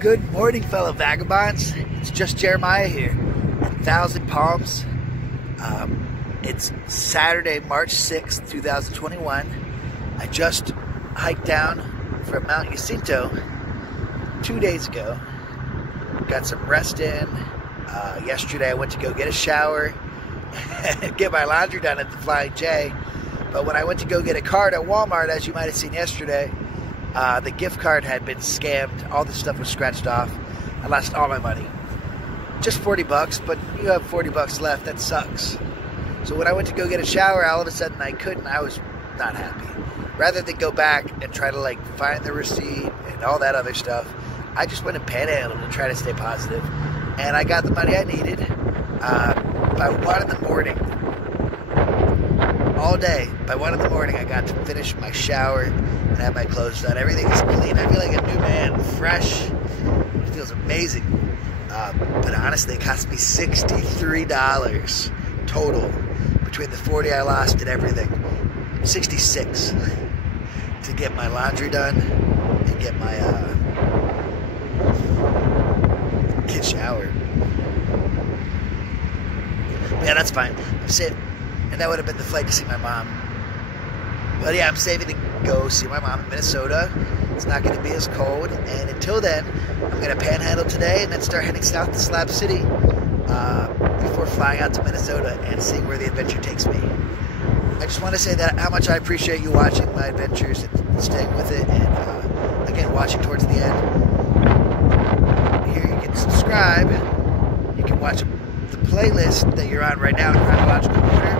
Good morning, fellow vagabonds. It's just Jeremiah here at Thousand Palms. It's Saturday, March 6th, 2021. I just hiked down from Mount Jacinto 2 days ago. Got some rest in. Yesterday I went to go get a shower and get my laundry done at the Flying J. But when I went to go get a card at Walmart, as you might have seen yesterday, the gift card had been scammed. All the stuff was scratched off. I lost all my money. Just 40 bucks, but you have 40 bucks left. That sucks. So when I went to go get a shower, all of a sudden I couldn't. I was not happy. Rather than go back and try to find the receipt and all that other stuff, I just went and panhandled and tried to stay positive. And I got the money I needed by 1 in the morning. All day, by 1 in the morning, I got to finish my shower and have my clothes done. Everything is clean. I feel like a new man, fresh. It feels amazing. But honestly, it cost me $63 total between the 40 I lost and everything. 66 to get my laundry done and get my kid showered. Yeah, that's fine. I'm saving, and that would have been the flight to see my mom. But yeah, I'm saving to go see my mom in Minnesota. It's not going to be as cold, and until then, I'm going to panhandle today and then start heading south to Slab City before flying out to Minnesota and seeing where the adventure takes me. I just want to say that how much I appreciate you watching my adventures and staying with it, and again, watching towards the end. Here you can subscribe. You can watch the playlist that you're on right now in chronological order,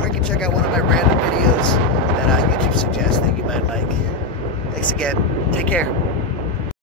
or you can check out one of my random videos that YouTube suggests that you might like. Thanks again. Take care.